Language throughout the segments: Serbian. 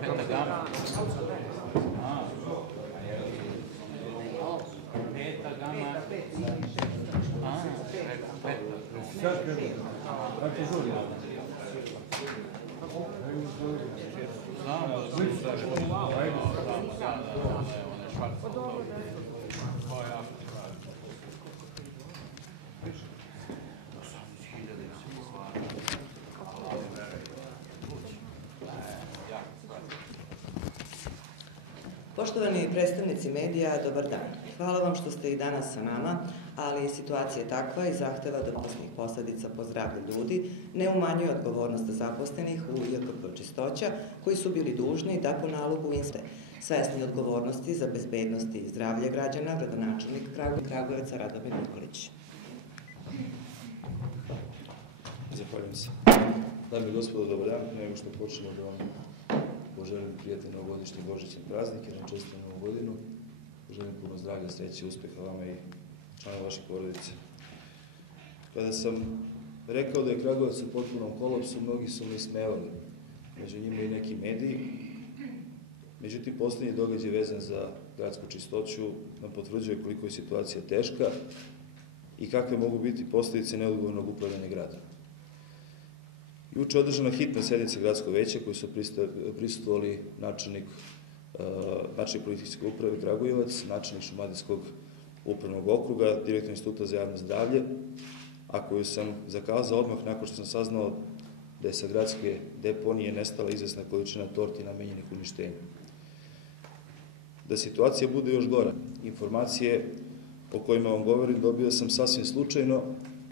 Peta gama. Peta gama. Poštovani predstavnici medija, dobar dan. Hvala vam što ste i danas sa nama, ali situacija je takva i zahteva dopusnih posledica po zdravlje ljudi, ne umanjuje odgovornost zaposlenih u JKP Čistoća, koji su bili dužni da po nalogu inspekcije svesni odgovornosti za bezbednost i zdravlje građana, gradonačelnik Kragujevca Radomir Nikolić. Zahvaljujem se. Dame i gospodo, dobar dan. Nego što počnemo da vam poželim prijatne novogodišnje božićne praznike, na čestitu novu godinu. Poželim puno zdravlja, sreće, uspeha vama i članova vaših porodice. Kada sam rekao da je Kragujevac u potpunom kolapsu, mnogi su mi smevali, među njima i neki mediji. Međutim, poslednji događaj vezan za gradsku čistoću nam potvrđuje koliko je situacija teška i kakve mogu biti posledice neodgovornog upravljanja gradom. Juče je održana hitna sednica gradskog veća koji su prisustvovali načelnik policijske uprave Kragujevac, načelnik Šumadijskog upravnog okruga, direktor Instituta za javno zdravlje, a koju sam zakazao odmah nakon što sam saznao da je sa gradske deponije nestala izvesna količina torti namenjenih uništenju. Da situacija bude još gora, informacije o kojima vam govorim dobio sam sasvim slučajno,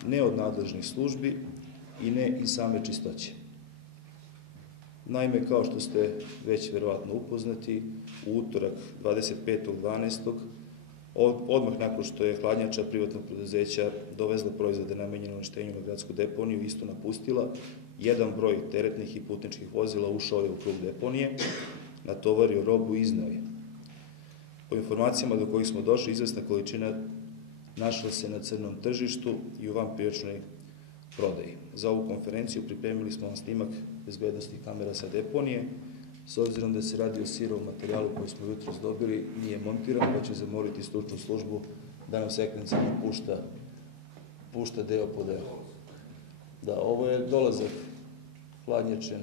ne od nadležnih službi i ne iz same čistoće. Naime, kao što ste već verovatno upoznati, u utorak 25.12. odmah nakon što je hladnjača privatnog preduzeća dovezla proizvode namenjene uništenju na gradsku deponiju, isto napustila, jedan broj teretnih i putničkih vozila ušao je u krug deponije, natovario robu i izneo je. Po informacijama do kojih smo došli, izvesna količina našla se na crnom tržištu i u vanpriječnoj prodaji. Za ovu konferenciju pripremili smo vam snimak bezbednostnih kamera sa deponije. S obzirom da se radi o sirovom materijalu koji smo jutros dobili, nije montiran, pa ću zamoliti stručnu službu da nam sekvencijalno pušta deo po deo. Da, ovo je dolazak hladnjače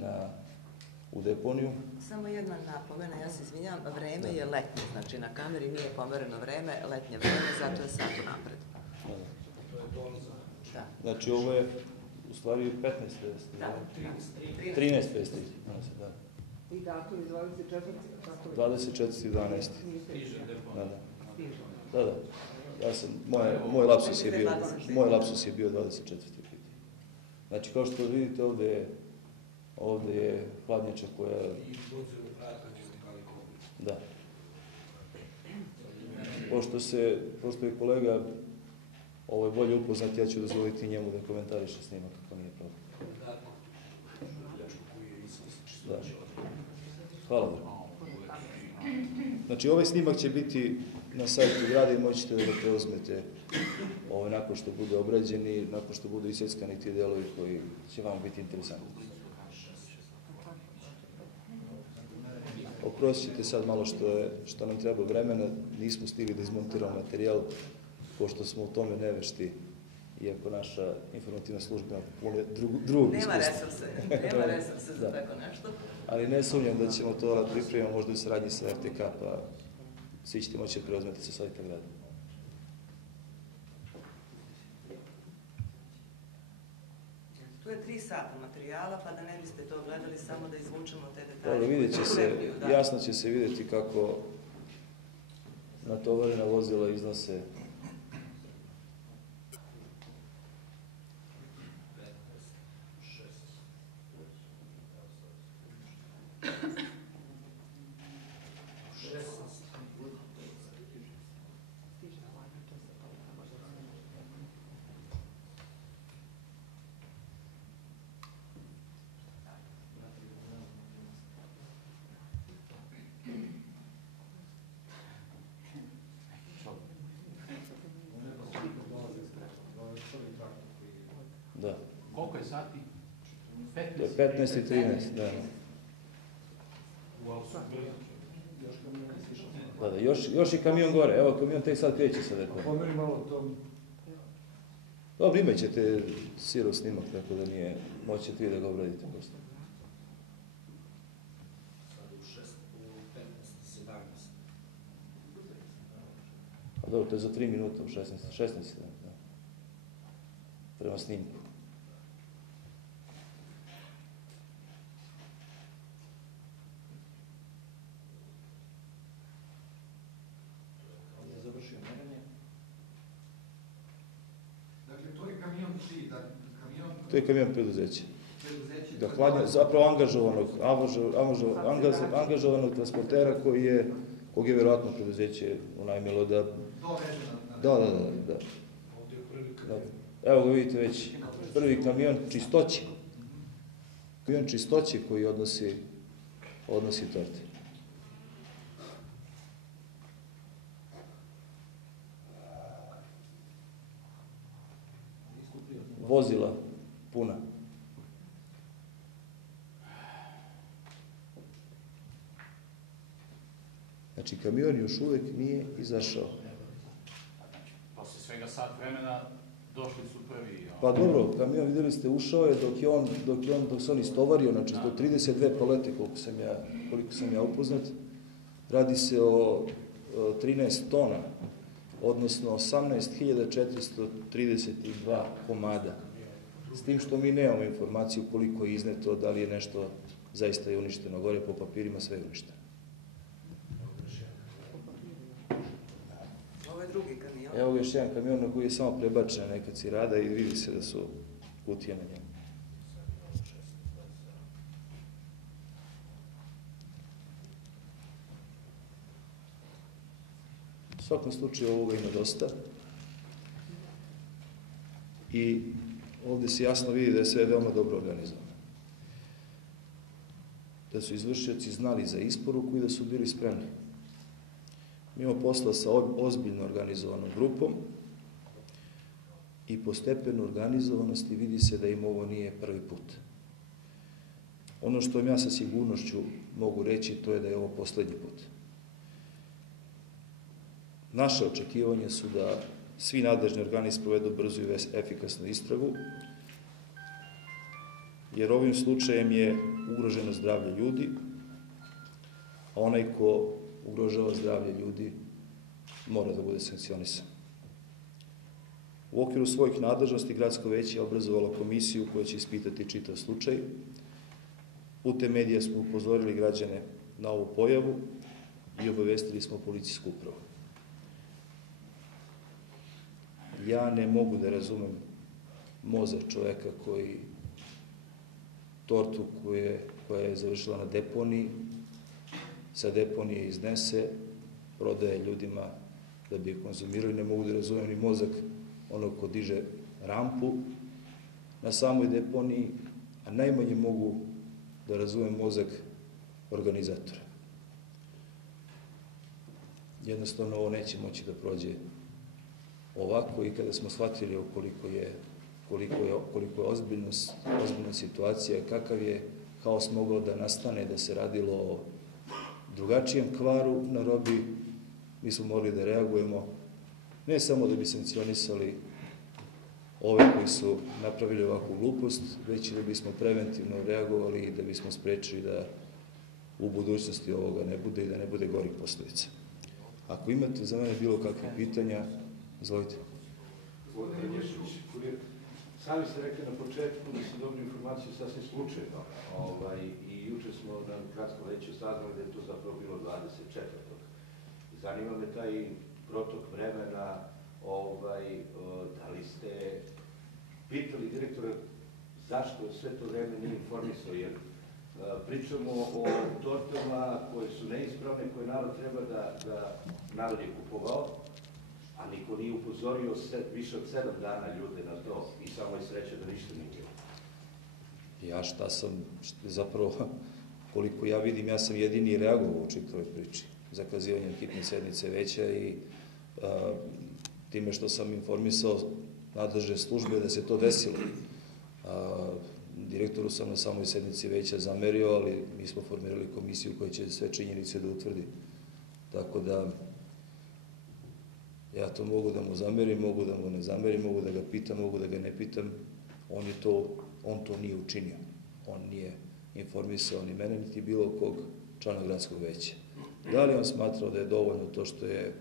u deponiju. Samo jedna napomena, ja se izvinjam, vreme je letnje, znači na kameri nije pomereno vreme, letnje vreme, zato je sat unapred. Znači ovo je u stvari 15.50. Da, 13.50. Da. I datum iz 24.12. Da. Ja sam, moj lapsus je bio 24. Znači, kao što vidite, ovde je hladnjača koja... Da. Pošto je kolega bolje upoznat, ja ću dozvoliti njemu da komentariše snimak, kako nije problem. Da. Hvala vam. Znači, ovaj snimak će biti na sajtu grada i moćete da ga preuzmete nakon što bude obrađen i nakon što budu iseckani ti delovi koji će vam biti interesantni. Oprostit ćete sad malo što nam treba vremena, nismo stigli da izmontiramo materijal, pošto smo u tome nevešti, iako naša informativna služba ima drugog iskustva. Nema resurse za tako nešto. Ali ne sumnjam da ćemo to da pripremimo možda u saradnji sa RTK, pa svi ćete moći da preuzmete sa sajta grada. Tu je 3 sata materijala, pa da ne biste to gledali, samo da izvučemo te detalje. Vidjet će se, jasno će se vidjeti kako natovarena vozila iznose Da. Koliko je sati? 15.13, da. U Da, još je kamion gore, evo kamion tek sad kreće sa deponije. Pomeri malo to. Dobro, imat ćete sirov snimak, tako da nije, moćete vi da ga obradite prosto. A dobro, to je za 3 minuta, u 16, da. Prema snimku. To je kamion preduzeća. Da, hladnja, zapravo angažovanog transportera kog je verovatno preduzeće unajmilo da... Da. Evo ga vidite već, prvi kamion čistoće. Kamion čistoće koji odnosi torte. Vozila puna. Znači, kamion još uvek nije izašao. Posle svega sat vremena došli su prvi. Pa dobro, kamion, videli ste, ušao je dok se on istovario, znači do 32 palete, koliko sam ja upoznat. Radi se o 13 tona, odnosno 18.432 komada. S tim što mi nemamo informaciju koliko je izneto, da li je nešto zaista je uništeno. Gore po papirima sve je uništeno. Ovo je drugi kamion. Evo još jedan kamion na koji je samo prebačena neka cirada i vidi se da su kutije na njemu. U svakom slučaju ovoga ima dosta. I ovde se jasno vidi da je sve veoma dobro organizovano. Da su izvršioci znali za isporuku i da su bili spremni. Mi imamo posla sa ozbiljno organizovanom grupom i po stepenu organizovanosti vidi se da im ovo nije prvi put. Ono što ja sa sigurnošću mogu reći, to je da je ovo poslednji put. Naše očekivanje su da svi nadležni organi sprovedu brzu i efikasnu istragu, jer ovim slučajem je ugroženo zdravlje ljudi, a onaj ko ugrožava zdravlje ljudi mora da bude sankcionisan. U okviru svojih nadležnosti Gradsko veće je obrazovalo komisiju koja će ispitati čitav slučaj. Putem medija smo upozorili građane na ovu pojavu i obavestili smo policijsku upravu. Ja ne mogu da razumem mozak čoveka koji tortu koja je završila na deponiji, sa deponije iznese, prodaje ljudima da bi je konzumirali. Ne mogu da razumem ni mozak onog ko diže rampu na samoj deponiji, a najmanje mogu da razumem mozak organizatora. Jednostavno ovo neće moći da prođe ovako i kada smo shvatili koliko je ozbiljna situacija, kakav je haos mogao da nastane, da se radilo o drugačijem kvaru na robi, mi smo morali da reagujemo, ne samo da bi sankcionisali ove koji su napravili ovakvu glupost, već i da bismo preventivno reagovali i da bismo sprečili da u budućnosti ovoga ne bude i da ne bude gorih posledica. Ako imate za mene bilo kakve pitanja, izvolite. Sami ste rekli na početku da su dobili informaciju sasvim slučajno i juče smo na Gradskom veću saznali da je to zapravo bilo 24. Zanima me taj protok vremena, da li ste pitali direktora zašto sve to vreme nije informisao, jer pričamo o tortama koje su neispravne, koje narod treba da narod je kupovao, a niko nije upozorio više od 7 dana ljude na to i samo je sreće da ništa nije bilo. Ja šta sam, zapravo, koliko ja vidim, ja sam jedini reagovao u čitavoj priči. Zakazivanjem hitne sednice veća i time što sam informisao nadležne službe da se to desilo. Direktoru sam na samoj sednici veća zamerio, ali mi smo formirali komisiju koja će sve činjenice da utvrdi. Tako da ja to mogu da mu zamerim, mogu da mu ne zamerim, mogu da ga pitam, mogu da ga ne pitam. On to nije učinio. On nije informisao ni mene, niti bilo kog člana gradskog veća. Da li on smatrao da je dovoljno to što je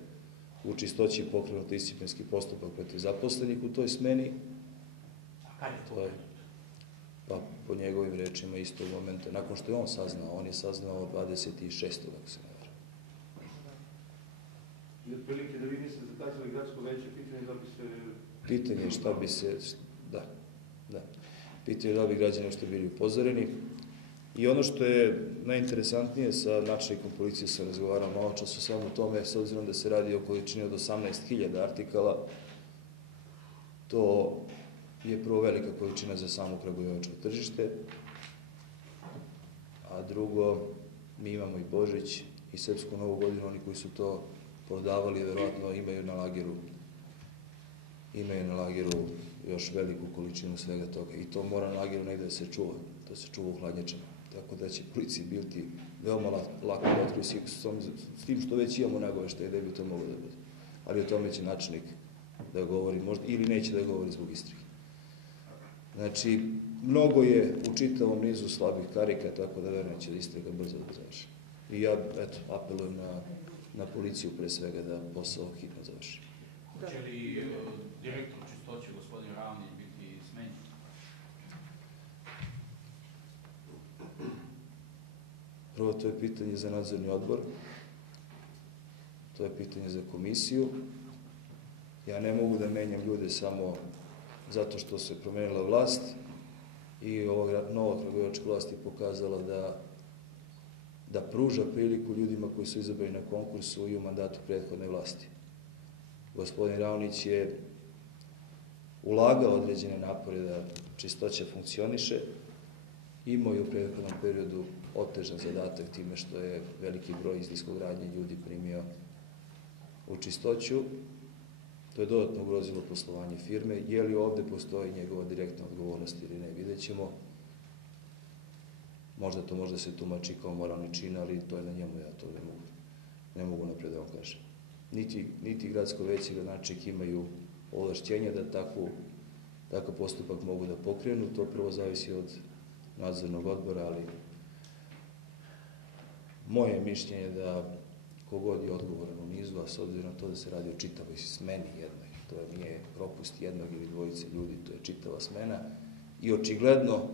u Čistoći pokrenut disciplinski postupak protiv zaposlenih u toj smeni? A kad je to? Pa po njegovim rečima istog momenta, nakon što je on saznao, on je saznao 26. ako se ne varam. I otprilike da vi niste zakazali gradsko veće, pitanje da bi se... Pitanje je šta bi se... Da. Pitanje je da bi građani što bili upozoreni. I ono što je najinteresantnije, sa načelnikom policije sam razgovarao malo čas o svemu tome, s obzirom da se radi o količini od 18.000 artikala, to je prvo velika količina za samo kragujevačko tržište, a drugo, mi imamo i Božić i Srpsku novu godinu, oni koji su to prodavali, verovatno imaju na lageru još veliku količinu svega toga. I to mora na lageru negde da se čuva, to se čuva u hladnjačama. Tako da će policiji biti veoma lako da otkriju s tim što već imamo nagoveštaje da bi to moglo da bude. Ali o tome će načelnik da govori, možda, ili neće da govori zbog istrage. Znači, mnogo je u čitavom nizu slabih karika, tako da verujem će da istraga brzo da završi. I ja, apelujem na policiju pre svega da posao hitno završi. Hoće li direktor Čistoće, gospodin Ravnić, biti smenjen? Prvo, to je pitanje za nadzorni odbor, to je pitanje za komisiju. Ja ne mogu da menjam ljude samo zato što se promenila vlast i ova nova kragujevačka vlast je pokazala da pruža priliku ljudima koji su izabrani na konkursu i u mandatu prethodne vlasti. Gospodin Ravnić je ulagao određene napore da Čistoća funkcioniše, imao je u prethodnom periodu otežan zadatak time što je veliki broj iz niskogradnje ljudi primio u Čistoću. To je dodatno ugrozilo poslovanje firme. Je li ovde postoji njegova direktna odgovornost ili ne, vidjet ćemo. Možda se tumači kao moralni čin, ali to je na njemu, ja to ne mogu napred da vam kažem. Niti gradsko veće i gradonačelnik imaju ovlašćenja da takav postupak mogu da pokrenu. To prvo zavisi od nadzornog odbora, ali moje mišljenje da kogod je odgovoran u nizu, a s obzirom na to da se radi o čitavoj smeni jednoj, to nije propust jednog ili dvojice ljudi, to je čitava smena i očigledno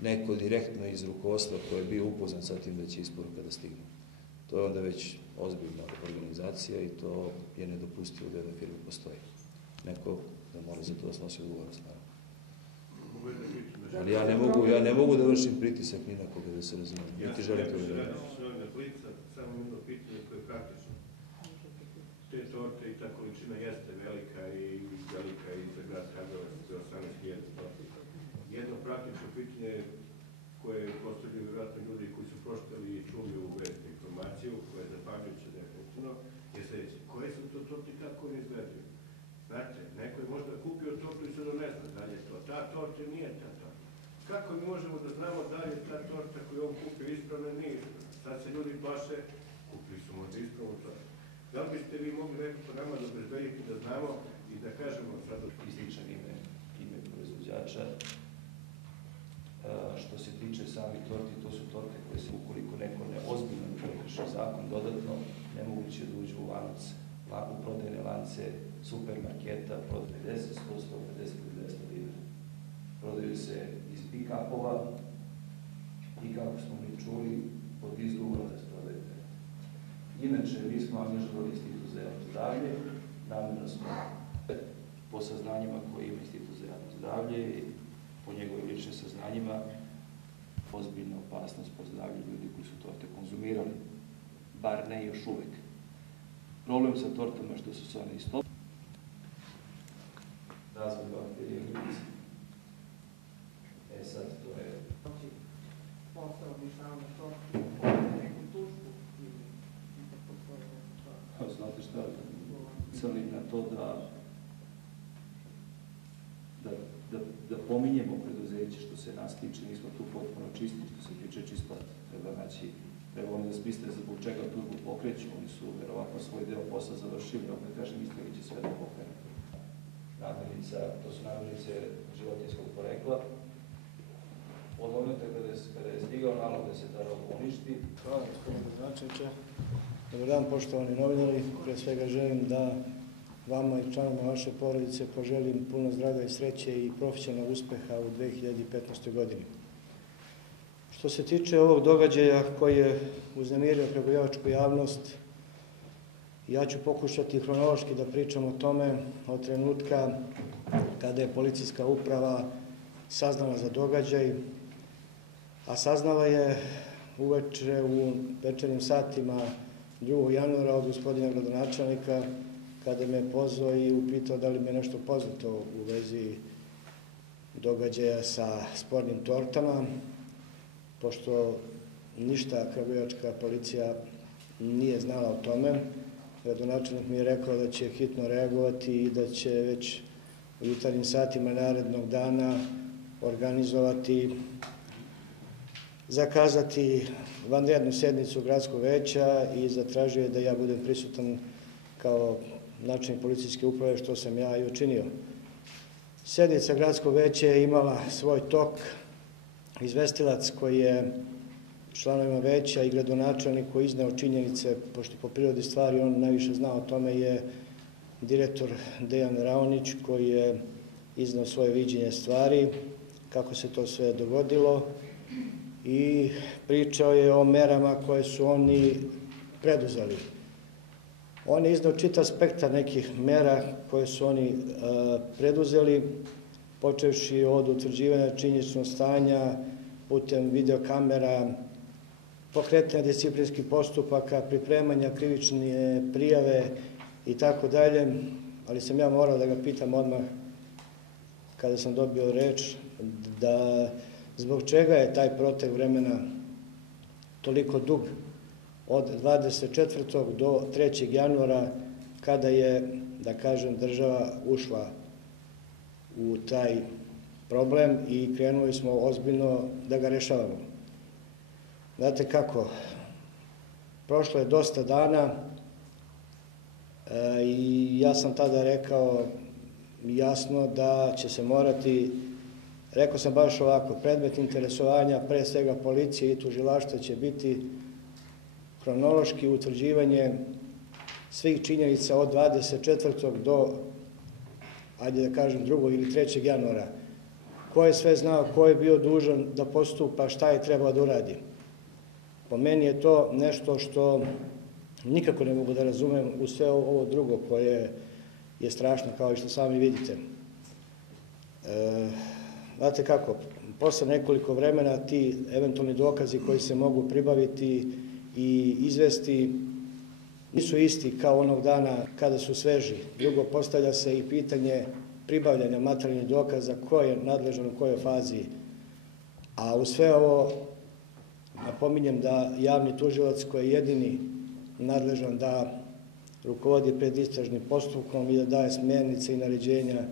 neko direktno iz rukovodstva koji je bio upoznan sa tim da će isporuka da stigne. To je onda već ozbiljna organizacija i to je nedopustivo da jednoj firmi postoji. Neko da mora za to da snosi odgovornost, naravno. Ali ja ne mogu da vršim pritisak ni na koga da se razumijem. Niti želim to da radim. Samo jedno pitanje koje je praktično. Te torte i ta količina jeste velika i za grad Kragujevac za 18.000 torte. Jedno praktično pitanje koje postavljaju vjerojatno ljudi koji su pročitali i čuli u vesti informaciju, koja je zapanjujuća definitivno, je sljedeće. Koje su to torte i kako ne izgledaju? Znate, neko je možda kupio tortu i sada ne zna da li je to ta torta ili nije ta torta. Kako mi možemo da znamo da li je ta torta koju on kupio ispravna ili nije ispravna? Sad se ljudi plaše, kupili su možda ispravnu tortu. Da li biste vi mogli nekako nama da obezbedite da znamo i da kažemo sad Ističan ime proizvođača. Što se tiče samih torti, to su torte koje se, ukoliko neko ne ozbiljno prekrši zakon, dodatno nemoguće da uđu u lanac, u prodajne lance supermarketa, prodaju 50, 100, 150 ili 200 dinara. Prodaju se iz pick-upova i kako smo mi čuli, pod izgovorom da se prodaju. Inače, mi smo angažovali Institut za javno zdravlje, namjerno smo po saznanjima koje ima Institut za javno zdravlje i po njegovim ličnim saznanjima ozbiljna opasnost po zdravlje ljudi koji su torte konzumirali, bar ne još uvek. Problem sa tortama je što su se one isto razvoj bakterije i glivice. Sad to je... Postao bi samo tortu, neku tušku ili Znate šta, celi na to da pominjemo preduzeće što se nas tiče, mi smo tu potpuno čisti, što se tiče čisto, treba oni da smisle zbog čega tužbu pokreću, oni su verovatno svoj deo posla završili, opet kažem, mislili će sve da pokrenu. Namirnica, to su namirnice životinjskog porekla. Od momenta kada je stigao nalog da se ta roba uništi. Hvala, gospodine gradonačelniče. Dobar dan, poštovani novinari. Pre svega želim da vama i članovima vaše porodice poželim puno zdravlja i sreće i profesionalnog uspeha u 2015. godini. Što se tiče ovog događaja koji je uznemirio kragujevačku javnost, ja ću pokušati hronološki da pričam o tome od trenutka kada je policijska uprava saznala za događaj, a saznala je uveče u večernjim satima 2. januara od gospodina gradonačelnika, kada me pozvao i upitao da li me nešto poznato u vezi događaja sa spornim tortama, pošto ništa kragujevačka policija nije znala o tome. Gradonačelnik mi je rekao da će hitno reagovati i da će već u jutarnjim satima narednog dana organizovati, zakazati vanrednu sednicu gradskog veća i zatražio je da ja budem prisutan kao načelnik policijske uprave, što sam ja i učinio. Sednica gradskog veća je imala svoj tok. Izvestilac koji je članovima veća i gradonačelniku izneo činjenice, pošto po prirodi stvari on najviše zna o tome, je direktor Dejan Raonić, koji je izneo svoje viđenje stvari, kako se to sve dogodilo, i pričao je o merama koje su oni preduzeli. On je izneo čitav spektar nekih mera koje su oni preduzeli, počevši od utvrđivanja činjeničnog stanja putem videokamera, pokretanja disciplinskih postupaka, pripremanja krivične prijave i tako dalje, ali sam ja morao da ga pitam odmah kada sam dobio reč, da zbog čega je taj protek vremena toliko dug od 24. do 3. januara, kada je, da kažem, država ušla u taj problem i krenuli smo ozbiljno da ga rešavamo. Znate kako, prošlo je dosta dana i ja sam tada rekao jasno da će se morati, rekao sam baš ovako, predmet interesovanja pre svega policije i tužilaštva će biti hronološki utvrđivanje svih činjenica od 24. do, ajde da kažem, 2. ili 3. januara. Ko je sve znao, ko je bio dužan da postupa, šta je trebao da uradi. Po meni je to nešto što nikako ne mogu da razumem u sve ovo drugo koje je strašno, kao i što sami vidite. Znate kako, posle nekoliko vremena ti eventualni dokazi koji se mogu pribaviti i izvesti nisu isti kao onog dana kada su sveži. Drugo, postavlja se i pitanje pribavljanja materijalnih dokaza, ko je nadležan u kojoj fazi. A u sve ovo napominjem da javni tužilac koji je jedini nadležan da rukovodi predistražnim postupkom i da daje smernice i naređenja,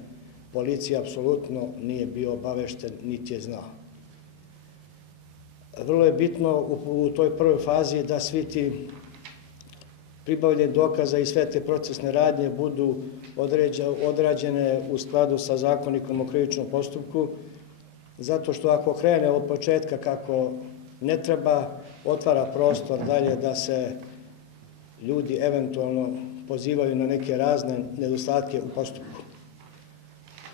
policija apsolutno nije bio obavešten, niti je znao. Vrlo je bitno u toj prvoj fazi da svi ti pribavljeni dokaza i sve te procesne radnje budu odrađene u skladu sa Zakonikom o krivičnom postupku, zato što ako krene od početka kako ne treba, otvara prostor dalje da se ljudi eventualno pozivaju na neke razne nedostatke u postupku.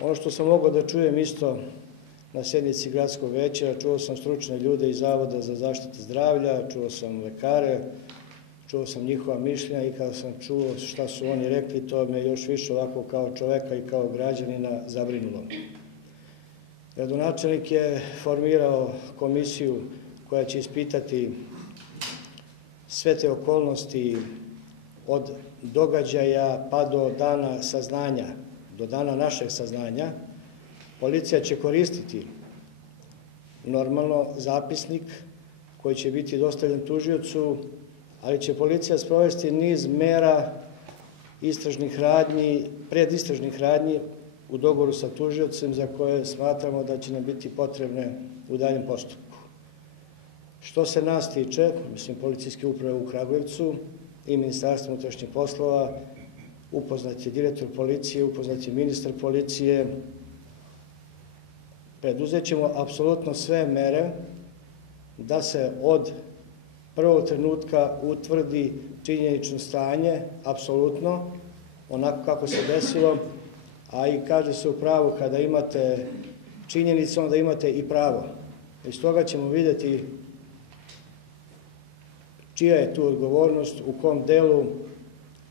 Ono što sam mogao da čujem isto na sednici gradskog veća, čuo sam stručne ljude iz Zavoda za zaštitu zdravlja, čuo sam lekare, čuo sam njihova mišljenja i kada sam čuo šta su oni rekli, to me još više ovako kao čoveka i kao građanina zabrinulo. Gradonačelnik je formirao komisiju koja će ispitati sve te okolnosti od događaja pa do dana saznanja, do dana našeg saznanja. Policija će koristiti normalno zapisnik koji će biti dostavljen tužiocu, ali će policija sprovesti niz mera istražnih radnji, predistražnih radnji, u dogovoru sa tužiocem za koje smatramo da će nam biti potrebne u daljem postupku. Što se nas tiče, mislim policijske uprave u Kragujevcu i Ministarstva unutrašnjih poslova, upoznat je direktor policije, upoznat je ministar policije, preduzet ćemo apsolutno sve mere da se od prvog trenutka utvrdi činjenično stanje, apsolutno, onako kako se desilo, a i kaže se u pravu kada imate činjenicu, onda imate i pravo. Iz toga ćemo vidjeti čija je tu odgovornost, u kom delu,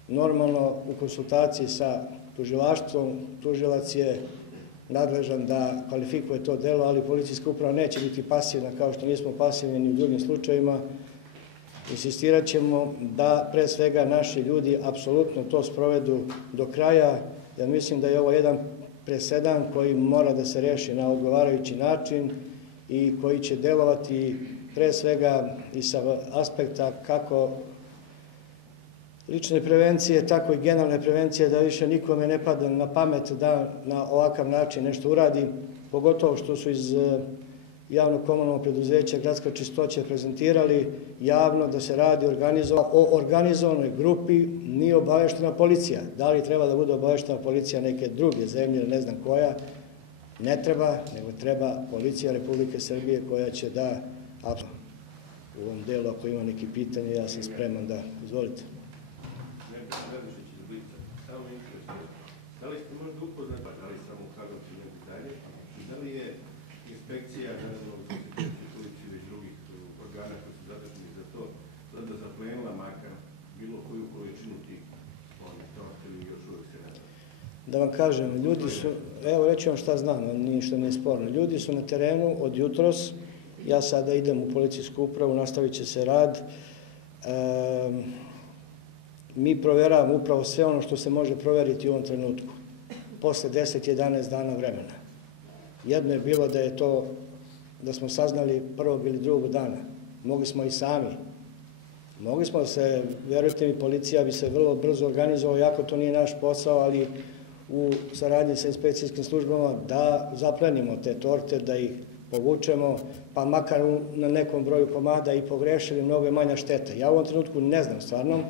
normalno u konsultaciji sa tužilaštvom, tužilac je nadležan da kvalifikuje to delo, ali policijska uprava neće biti pasivna kao što nismo pasivni ni u drugim slučajevima. Insistirat ćemo da pre svega naši ljudi apsolutno to sprovedu do kraja, jer mislim da je ovo jedan presedan koji mora da se reši na odgovarajući način i koji će delovati pre svega i sa aspekta kako lične prevencije, tako i generalne prevencije, da više nikome ne pada na pamet da na ovakav način nešto uradi, pogotovo što su iz javnog komunalnog preduzeća Gradska čistoća prezentirali javno da se radi o organizovanoj grupi, nije obaveštena policija. Da li treba da bude obaveštena policija neke druge zemlje, ne znam koja, ne treba, nego treba policija Republike Srbije koja će da, u ovom delu ako ima neki pitanje, ja sam spreman da, izvolite. Da li ste možda upoznati, da li samo u Kragujevcu ne bi dalje, da li je inspekcija, naravno, policije već drugih organa koji su zaduženi za to, da zaplenila makar bilo koju količinu tih torta ili još uvek se ne da? Da vam kažem, ljudi su, evo reći vam šta znam, ništa nije sporno, ljudi su na terenu od jutros, ja sada idem u policijsku upravu, nastavit će se rad, mi proveravamo upravo sve ono što se može proveriti u ovom trenutku, posle 10-11 dana vremena. Jedno je bilo da je to, da smo saznali prvog ili drugog dana. Mogli smo i sami. Mogli smo se, verujte mi, policija bi se vrlo brzo organizovala, jako to nije naš posao, ali u saradnji sa inspekcijskim službama da zaplenimo te torte, da ih povučemo, pa makar na nekom broju komada i pogrešili, mnogo je manja šteta. Ja u ovom trenutku ne znam stvarno,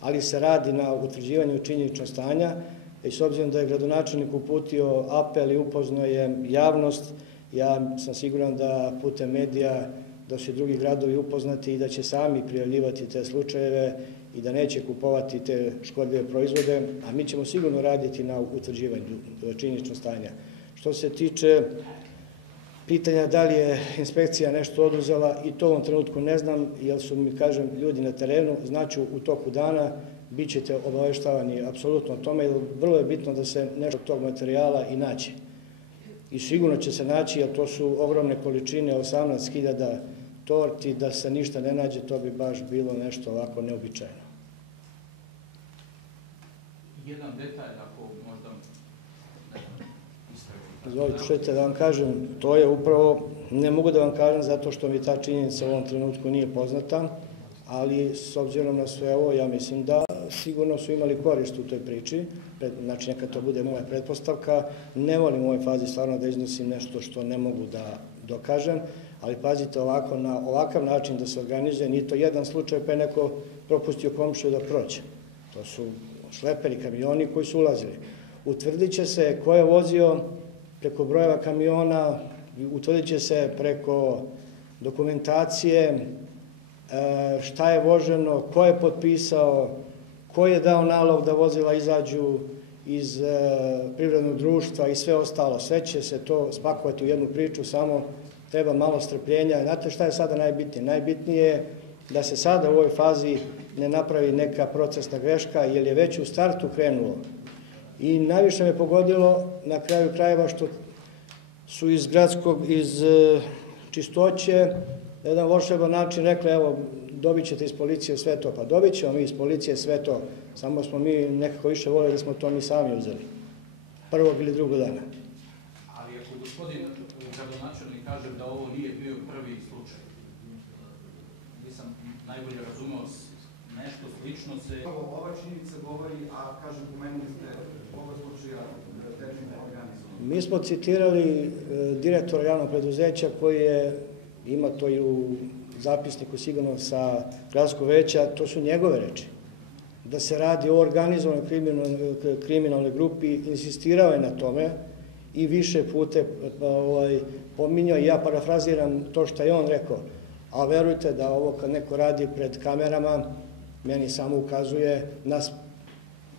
ali se radi na utvrđivanju činjeničnog stanja i s obzirom da je gradonačelnik uputio apel i upoznao je javnost, ja sam siguran da putem medija da su i drugi gradovi upoznati i da će sami prijavljivati te slučajeve i da neće kupovati te škodljive proizvode, a mi ćemo sigurno raditi na utvrđivanju činjeničnog stanja. Što se tiče pitanja da li je inspekcija nešto oduzela, i to u ovom trenutku ne znam, jer su mi, kažem, ljudi na terenu, znači u toku dana bit ćete obaveštavani apsolutno o tome, jer vrlo je bitno da se nešto od tog materijala i naći. I sigurno će se naći, jer to su ogromne količine, 18.000 torti, da se ništa ne nađe, to bi baš bilo nešto ovako neobičajno. Jedan detalj, ako možda ne znam, Izvolite, čujete da vam kažem, to je upravo, ne mogu da vam kažem zato što mi ta činjenica u ovom trenutku nije poznata, ali s obzirom na sve ovo, ja mislim da sigurno su imali korist u toj priči, znači neka to bude moja pretpostavka, ne volim u ovoj fazi stvarno da iznosim nešto što ne mogu da dokažem, ali pazite ovako, na ovakav način da se organizuje, nije to jedan slučaj pa je neko propustio komšiju da prođe. To su šleperi, kamioni koji su ulazili. Utvrdit će se ko je vozio preko brojeva kamiona, utvrdit će se preko dokumentacije, šta je voženo, ko je potpisao, ko je dao nalog da vozila izađu iz privrednog društva i sve ostalo. Sve će se to spakovati u jednu priču, samo treba malo strpljenja. Znate šta je sada najbitnije? Najbitnije je da se sada u ovoj fazi ne napravi neka procesna greška, jer je već u startu krenulo. I najviše me pogodilo na kraju krajeva što su iz čistoće na jedan volšeban način rekli, evo, dobit ćete iz policije sve to. Pa dobit ćemo mi iz policije sve to, samo smo mi nekako više voleli da smo to mi sami uzeli. Prvog ili drugog dana. Ali ako gospodin gradonačelnik kaže da ovo nije bio prvi slučaj, nisam najbolje razumeo nešto slično se... Ova činjenica govori, a kažem, pomenuli ste oba slučaja težine organizovanja. Mi smo citirali direktora javnog preduzeća koji ima to i u zapisniku sigurno sa gradskog veća, to su njegove reči. Da se radi o organizovanoj kriminalnoj grupi, insistirao je na tome i više puta pominjao, i ja parafraziram to što je on rekao, a verujte da ovo kad neko radi pred kamerama, meni samo ukazuje na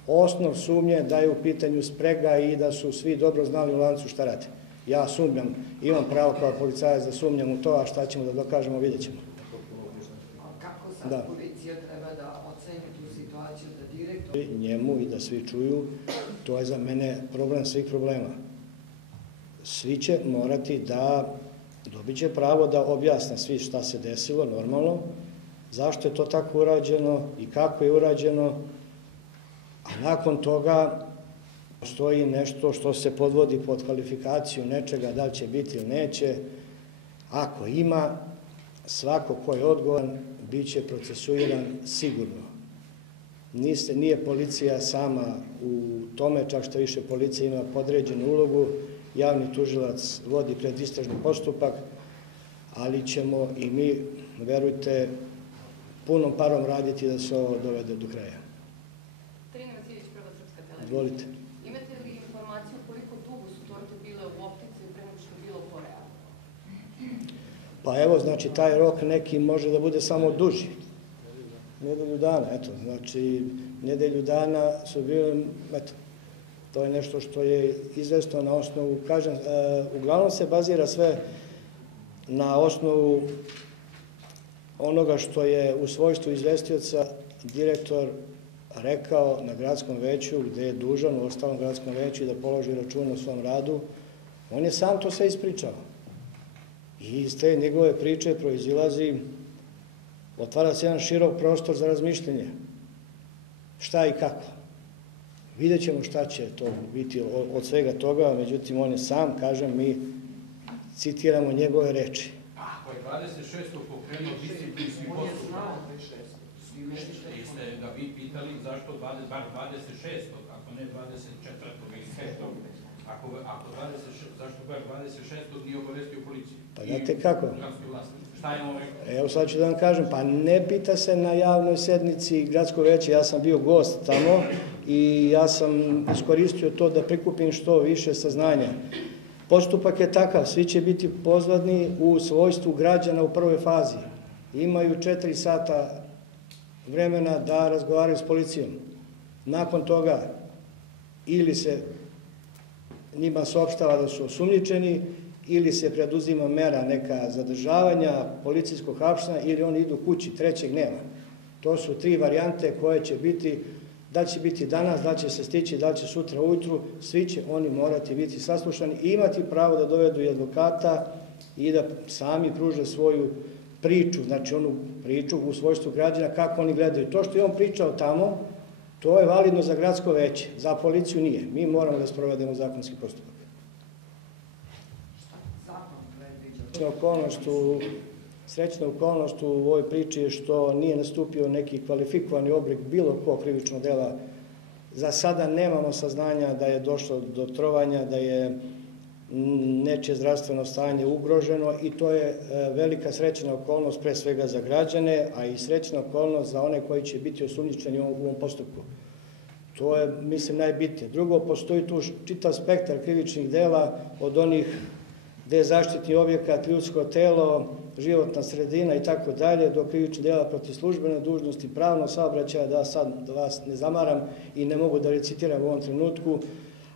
osnov sumnje da je u pitanju sprega i da su svi dobro znali u lancu šta rade. Ja sumnjam, imam pravo kao policajac da sumnjam u to, a šta ćemo da dokažemo, vidjet ćemo. Kako sad policija treba da oceni tu situaciju, da direktor... Njemu i da svi čuju, to je za mene problem svih problema. Svi će morati da dobit će pravo da objasne svi šta se desilo, normalno, zašto je to tako urađeno i kako je urađeno, a nakon toga postoji nešto što se podvodi pod kvalifikaciju nečega, da li će biti ili neće. Ako ima, svako ko je odgovoran, bit će procesuiran sigurno. Nije policija sama u tome, čak što više policija ima podređenu ulogu, javni tužilac vodi predistražni postupak, ali ćemo i mi, verujte, punom parom raditi da se ovo dovede do kraja. Trina Vasilić, Prva srpska televizija. Izvolite. Imate li informaciju koliko dugo su torte bile u optici pre nego što je bilo po realu? Pa evo, znači, taj rok neki može da bude samo duži. Nedelju dana, eto, znači, nedelju dana su bile, eto, to je nešto što je izvesno na osnovu, kažem, uglavnom se bazira sve na osnovu onoga što je u svojstvu izvestioca direktor rekao na gradskom veću, gde je dužan u ostalom gradskom veću da položi račun o svom radu. On je sam to sve ispričao. I iz te njegove priče proizilazi, otvara se jedan širok prostor za razmišljenje. Šta i kako. Vidjet ćemo šta će to biti od svega toga, međutim, on je sam, kažem, mi citiramo njegove reči. Ako je 26. pokrenuo disciplinski postupak, ste ga vi pitali zašto bar 26. ako ne 24. i 5. Zašto bar 26. nije obavestio policiju? Pa znate kako? Šta je ovo rekao? Evo sad ću da vam kažem, pa ne pita se na javnoj sednici gradsko veće, ja sam bio gost tamo i ja sam iskoristio to da prikupim što više saznanja. Postupak je takav, svi će biti pozvani u svojstvu građana u prvoj fazi. Imaju 4 sata vremena da razgovaraju s policijom. Nakon toga ili se njima saopštava da su osumnjičeni, ili se preduzima mera neka zadržavanja, policijskog hapšenja, ili oni idu kući, trećeg nema. To su 3 varijante koje će biti, da će biti danas, da će se stići, da će sutra ujutru, svi će oni morati biti saslušani i imati pravo da dovedu i advokata i da sami pruže svoju priču, znači onu priču u svojstvu građana, kako oni gledaju. To što je on pričao tamo, to je validno za gradsko veće, za policiju nije. Mi moramo da sprovedemo zakonski postupak. Srećna okolnost u ovoj priči je što nije nastupio neki kvalifikovani oblik bilo kog krivičnog dela. Za sada nemamo saznanja da je došlo do trovanja, da je nečije zdravstveno stanje ugroženo i to je velika srećna okolnost pre svega za građane, a i srećna okolnost za one koji će biti osumnjičeni u ovom postupku. To je, mislim, najbitnije. Drugo, postoji tu čitav spektar krivičnih dela od onih gde je zaštitni objekat, ljudsko telo, životna sredina i tako dalje, do krivičnih dela protiv službene dužnosti, pravno saobraćaja, da sad vas ne zamaram i ne mogu da recitiram u ovom trenutku,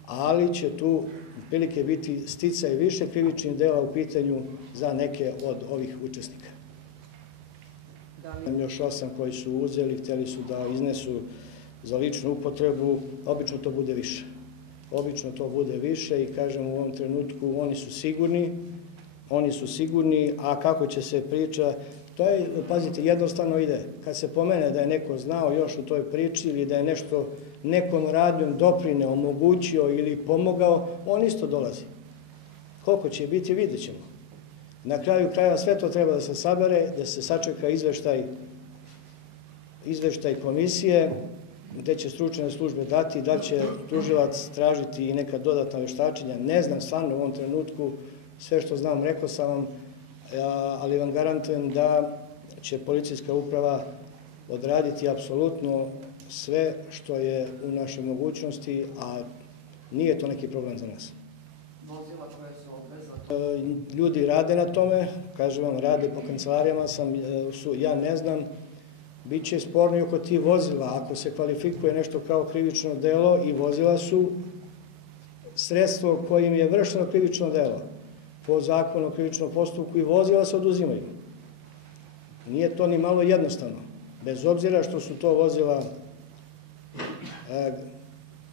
ali će tu prilike biti sticaj više krivičnih dela u pitanju za neke od ovih učesnika. Još 8 koji su uzeli, hteli su da iznesu za ličnu upotrebu, obično to bude više. Obično to bude više i kažem u ovom trenutku oni su sigurni, a kako će se priča, to je, pazite, jednostavno ide. Kad se pomene da je neko znao još u toj priči ili da je nešto nekom radnjom doprineo, omogućio ili pomogao, on isto dolazi. Koliko će biti, vidjet ćemo. Na kraju krajeva sve to treba da se sabere, da se sačeka izveštaj izveštaj komisije gde će stručne službe dati, da će tužilac tražiti i neka dodatna veštačenja. Ne znam stvarno u ovom trenutku, sve što znam rekao sam vam, ali vam garantujem da će policijska uprava odraditi apsolutno sve što je u našoj mogućnosti, a nije to neki problem za nas. Vozila koje su obvezna? Ljudi rade na tome, kažem vam, rade po kancelarijama, ja ne znam, bit će sporno i oko tih vozila. Ako se kvalifikuje nešto kao krivično delo i vozila su sredstvo kojim je vršeno krivično delo, po zakonu o krivičnom postupku i vozila se oduzimaju. Nije to ni malo jednostavno. Bez obzira što su to vozila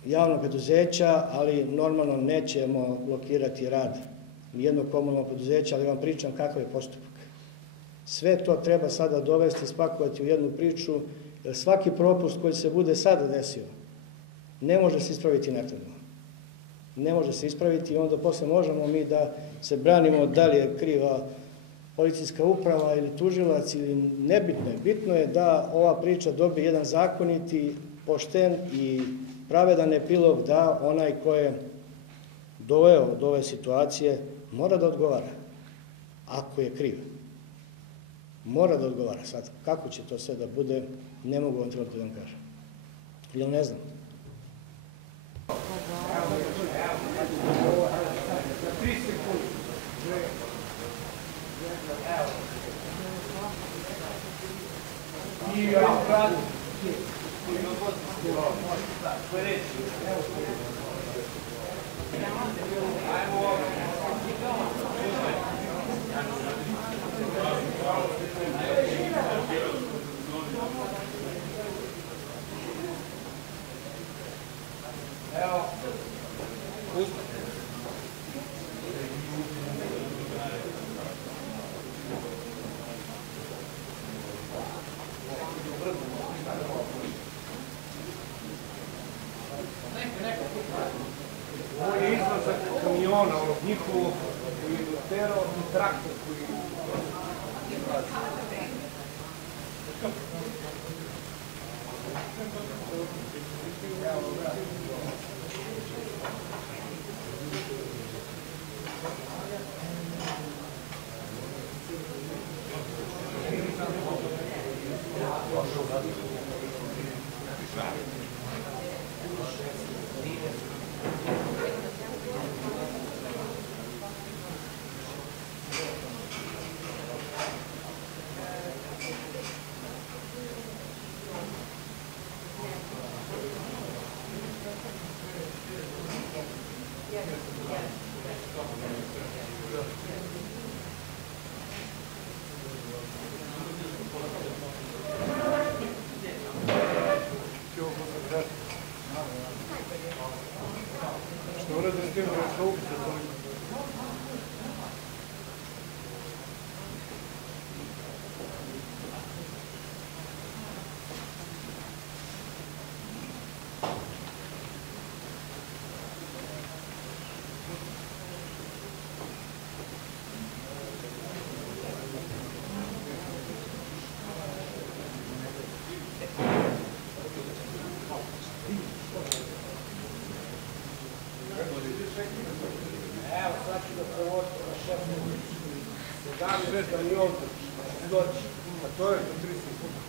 javnog preduzeća, ali normalno nećemo blokirati rad nijednog komunalnog preduzeća, ali vam pričam kakav je postupak. Sve to treba sada dovesti, spakovati u jednu priču, jer svaki propust koji se bude sada desio, ne može se ispraviti naknadno. Ne može se ispraviti i onda posle možemo mi da se branimo da li je kriva policijska uprava ili tužilac ili nebitno je. Bitno je da ova priča dobije jedan zakoniti, pošten i pravedan epilog, da onaj ko je doveo do ove situacije mora da odgovara, ako je kriv. Mora da odgovara. Sad, kako će to sve da bude, ne mogu vam trenutno da vam kažem. Ili ne znam. Ovo je izlazak kamiona, onog njihovog koji je doterao i traktor koji je... Sve kamion doći, a to je do 30 sekundi.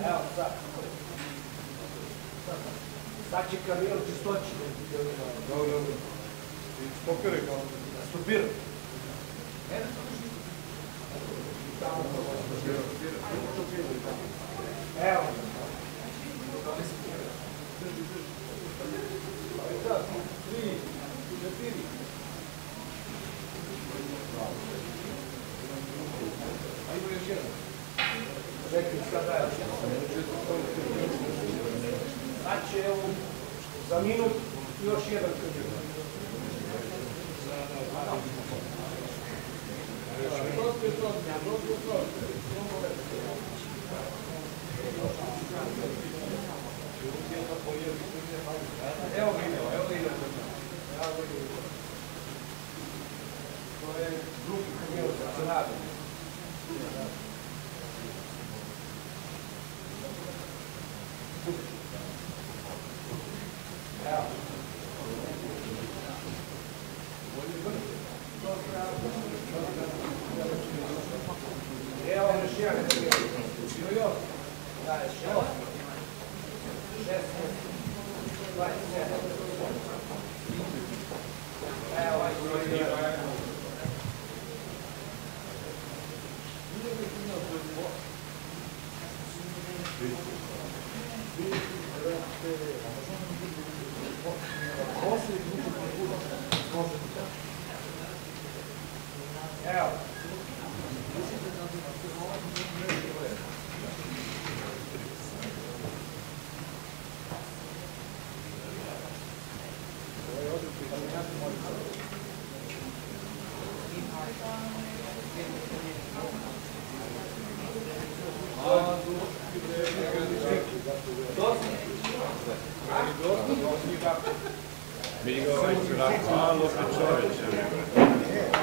Evo sad. Sad će kamion čistoći. Dobro. Stopire kao? Stopire. Evo. Sad će za minut još jedan kamion. Evo video, evo.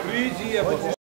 Luigi